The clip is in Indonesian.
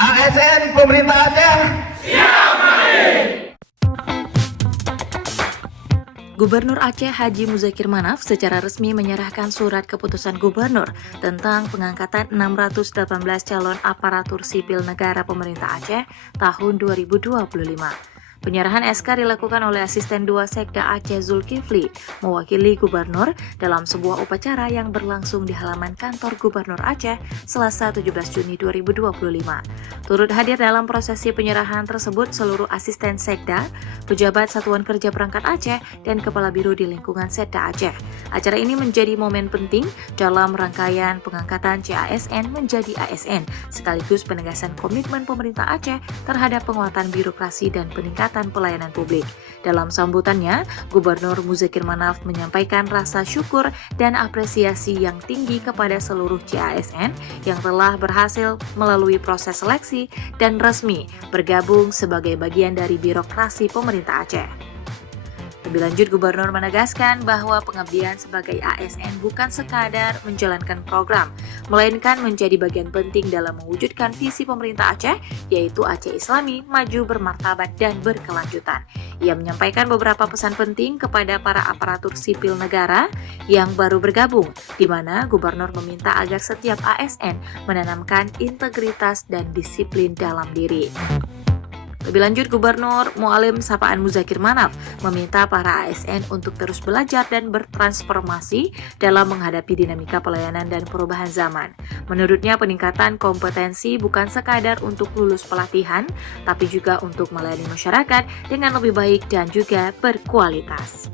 ASN pemerintah Aceh. Gubernur Aceh Haji Muzakir Manaf secara resmi menyerahkan surat keputusan gubernur tentang pengangkatan 618 calon aparatur sipil negara pemerintah Aceh tahun 2025. Penyerahan SK dilakukan oleh Asisten 2 Sekda Aceh Zulkifli, mewakili gubernur dalam sebuah upacara yang berlangsung di halaman kantor Gubernur Aceh Selasa 17 Juni 2025. Turut hadir dalam prosesi penyerahan tersebut seluruh asisten Sekda, pejabat Satuan Kerja Perangkat Aceh, dan Kepala Biro di lingkungan Sekda Aceh. Acara ini menjadi momen penting dalam rangkaian pengangkatan CASN menjadi ASN, sekaligus penegasan komitmen pemerintah Aceh terhadap penguatan birokrasi dan peningkatan pelayanan publik. Dalam sambutannya, Gubernur Muzakir Manaf menyampaikan rasa syukur dan apresiasi yang tinggi kepada seluruh CASN yang telah berhasil melalui proses seleksi dan resmi bergabung sebagai bagian dari birokrasi pemerintah Aceh. Lebih lanjut, Gubernur menegaskan bahwa pengabdian sebagai ASN bukan sekadar menjalankan program, melainkan menjadi bagian penting dalam mewujudkan visi pemerintah Aceh, yaitu Aceh Islami, maju, bermartabat, dan berkelanjutan. Ia menyampaikan beberapa pesan penting kepada para aparatur sipil negara yang baru bergabung, di mana Gubernur meminta agar setiap ASN menanamkan integritas dan disiplin dalam diri. Lebih lanjut, Gubernur Mualim Sapaan Muzakir Manaf meminta para ASN untuk terus belajar dan bertransformasi dalam menghadapi dinamika pelayanan dan perubahan zaman. Menurutnya, peningkatan kompetensi bukan sekadar untuk lulus pelatihan, tapi juga untuk melayani masyarakat dengan lebih baik dan juga berkualitas.